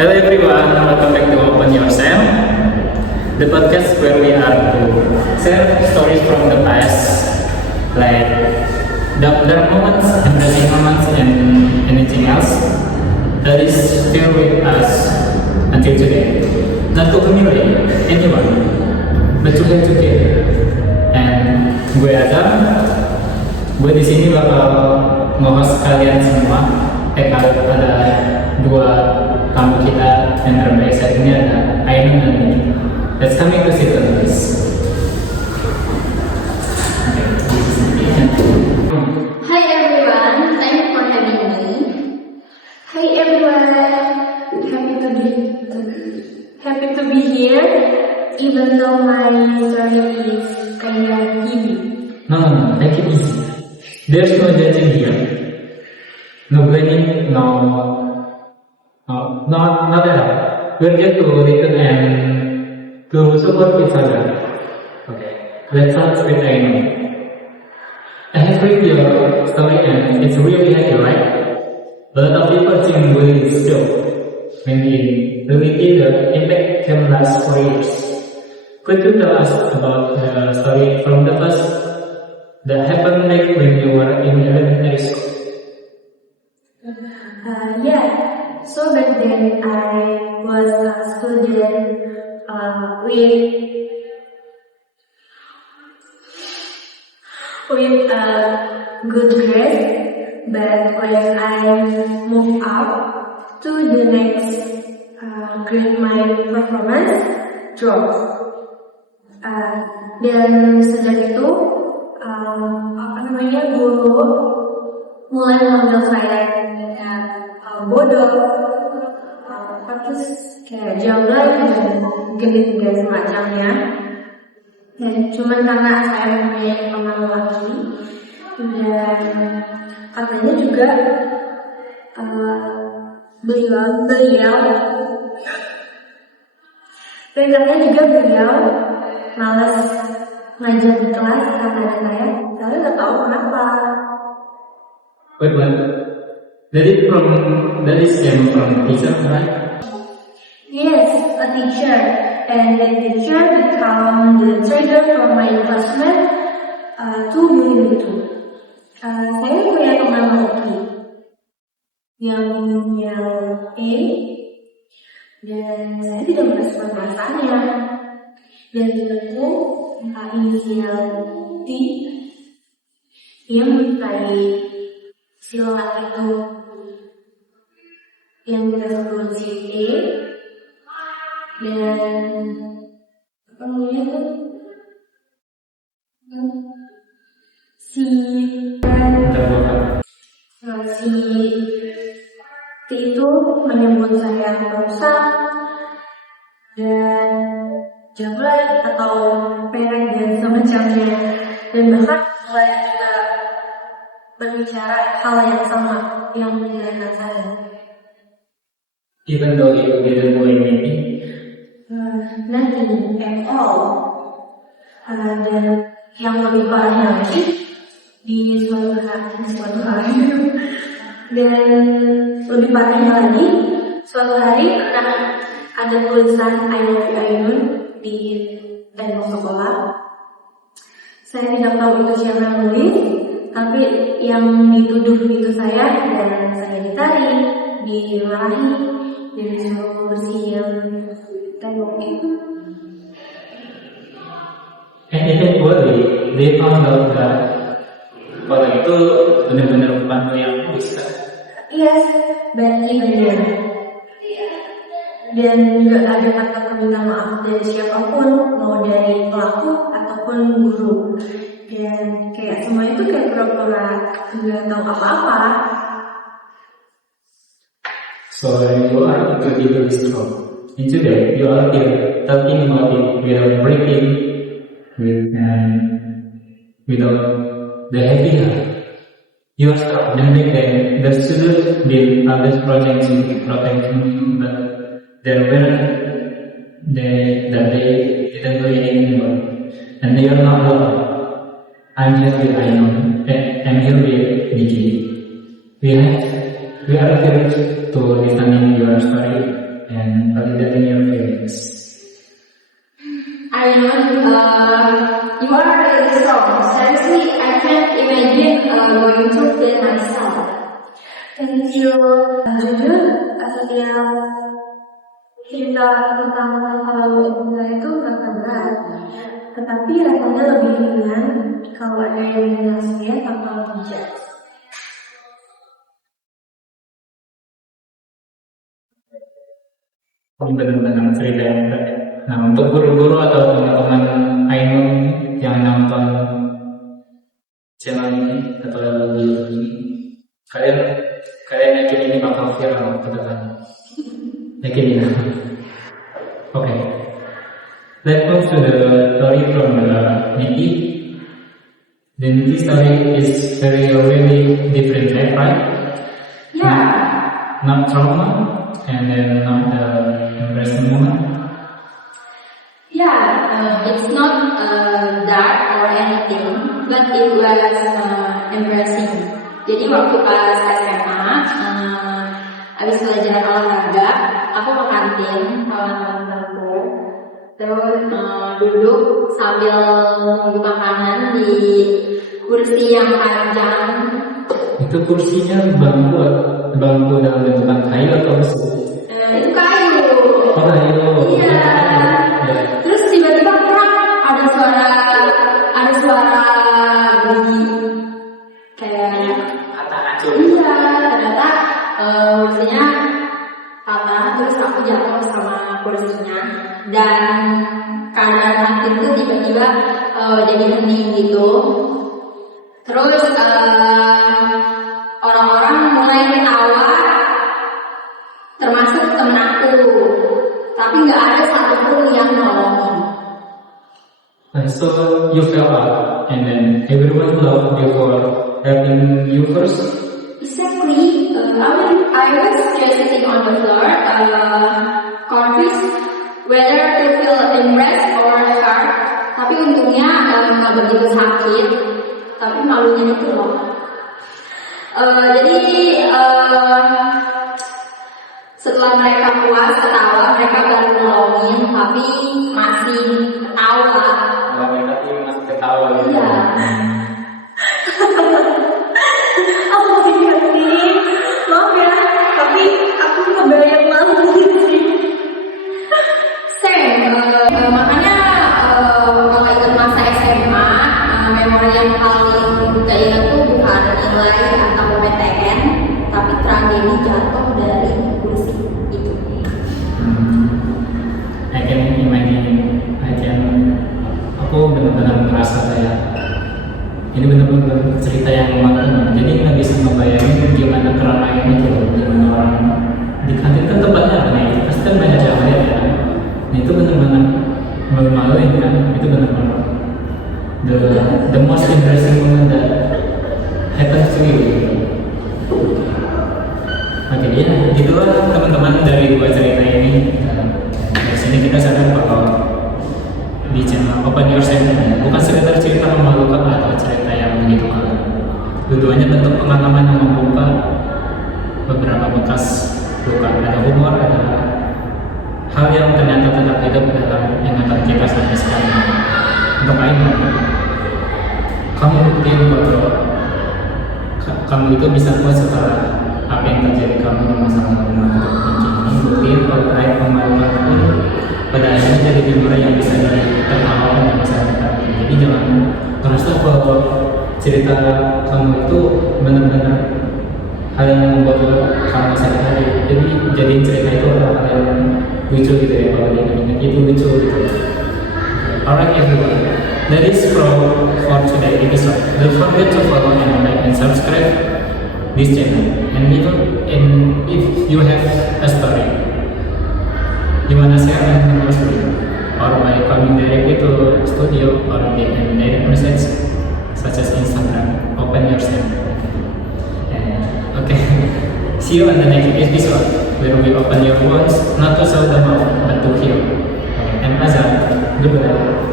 Hello everyone, welcome back to Open Yourself, the podcast where we are to share stories from the past, like dark moments, embarrassing moments, and anything else that is still with us until today. Not to humiliate anyone, but to have together. And gue Adam, gue di sini bakal nge-host kalian semua. Ada dua tamu kita yang terbaik saat ini, ada Ainun dan Niki. Let's come to sit on this. Hi everyone, thanks for having me. Hi everyone, happy to be here, even though my story is kinda heavy. No, make it easy. There's no judging here. No blaming, not at all. We're here to listen and to support each other. Okay, let's start with Ainun. I have read your story and it's really heavy, right? A lot of people seem really still. When in reality, the impact can last for years. Could you tell us about the story from the first that happened like when you were in elementary school? Yeah, so back then I was a student with a good grade, but when I moved up to the next grade, my performance dropped. Dan sejak itu, guru mulai memanggil saya dengan bodoh, terus kayak jamblay dan genit dan semacamnya. Dan cuma karena saya mempunyai teman laki, dan katanya juga beliau malas ngajar di kelas karena saya nggak tahu kenapa. Wait, that is came from teacher, right? Yes, a teacher, and the teacher become the trigger for my classmate to bully itu. Saya punya teman laki yang punya A, dan saya tidak merespon perasaannya. Dan itu inisial T, dia menyukai si lelaki itu yang kita sebut si E, dan apa namanya tuh si T itu menyebut saya perusak dan jamblay atau perek dan semacamnya, dan bahkan mulai juga berbicara hal yang sama yang menjadikan saya. Even though you didn't do anything? Nothing at all. Dan yang lebih parahnya lagi, di suatu hari dan lebih parahnya lagi, suatu hari pernah ada tulisan I love you Ainun di tembok sekolah. Saya tidak tahu itu siapa yang nulis, tapi yang dituduh itu saya, dan saya ditarik, dimarahi, dan disuruh bersihin tembok itu. And eventually, they found out that orang itu benar-benar bukan lo yang bisa. Yes, berarti benar. Dan juga ada kata permintaan maaf dari siapapun, mau dari pelaku ataupun guru. Dan kayak semua itu kayak pura-pura nggak tahu apa-apa. So you are incredibly strong. And today you are here talking about it without breaking, without the heavy heart. You are strong. And back then, the students did others protecting you, but there were they didn't do anything about it. And they are not alone. I'm here with Ainun. I'm here with Niki. We are here to listening your story and validating your feelings. I know you are really strong. Seriously, I can't imagine going through that myself. Thank you. Jujur, setiap cerita tentang masa lalu Ibunda itu merasa berat. Tetapi rasanya lebih ringan kalau ada yang menjelaskan tanpa menjudge. Ini benar-benar cerita yang berat ya. Nah, untuk guru-guru atau teman-teman Ainul yang nonton channel ini atau video ini, kalian yakin ini bakal viral ke depannya? Yakin ya? Oke. Let's move to the story from Nikki. The Nikki story is really different, right? Yeah. Not trauma, and then not the embarrassing moment. Yeah, it's not dark or anything, but it was embarrassing. Jadi waktu pas SMA, habis belajar olahraga, aku ke kantin sama teman-temanku, terus duduk sambil nunggu makanan di kursi yang panjang. Itu kursinya bangku dalam bentukan kayu atau besi? Itu kayu. Oh, kayu. Iya. Terus tiba-tiba ada suara bunyi kayak Kata acung. iya, ternyata kursinya patah, terus aku jatuh sama kursinya dan keadaan hati itu tiba-tiba jadi hening gitu. Terus orang-orang mulai ketawa, termasuk temen aku, tapi nggak ada satupun yang nolongin. And so you fell out, and then everyone loved you for helping you first. Exactly. I was just sitting on the floor, confused whether to feel embarrassed or hurt. Tapi untungnya nggak begitu sakit, tapi malunya itu loh. Jadi setelah mereka puas ketawa, mereka baru nolongin, tapi masih ketawa. Tapi masih ketawa gitu. Iya. Aku masih ingat maaf ya, tapi aku kebayang malu sih. Makanya kalau ingat masa SMA, memori yang paling keinget tuh bukan nilai atau PTN, tapi tragedi jatuh dari kursi itu. I can imagine, aku benar-benar merasa kayak ini benar-benar cerita yang memalukan. Jadi nggak bisa membayangin gimana keramaian itu, gimana orang di kantin kan tempatnya ramai, pasti kan banyak yang lihat ya. Nah, itu benar-benar memalukan kan, itu benar-benar the most embarrassing moment that happens to you. Oke, ya gitulah teman-teman dari dua cerita ini. Dari sini kita sadar bahwa di channel Open Your Sense bukan sekedar cerita memalukan atau cerita yang begitu malu. Dua-duanya bentuk pengalaman yang membuka beberapa bekas luka. Ada humor, ada hal yang ternyata tetap hidup dalam ingatan kita sampai sekarang. Untuk Ainul, kamu buktiin bahwa kamu itu bisa kuat setelah apa yang terjadi kamu di masa lalu. Ini buktiin bahwa air pemalukan pun pada akhirnya jadi memori yang bisa ditertawakan di masa depan. Jadi jangan merasa bahwa cerita kamu itu benar-benar hal yang membuat kamu sakit hati. Jadi jadiin cerita itu hal yang lucu gitu ya, kalau diingat itu lucu gitu. Alright everyone, that is for today episode. Don't forget to follow and like and subscribe this channel. And if you have a story, you wanna share in your story, or by coming directly to studio or DM direct message such as Instagram, Open Your Sense. Okay, see you on the next episode where we open your wounds, not to show them off, but to heal. And Azam, goodbye.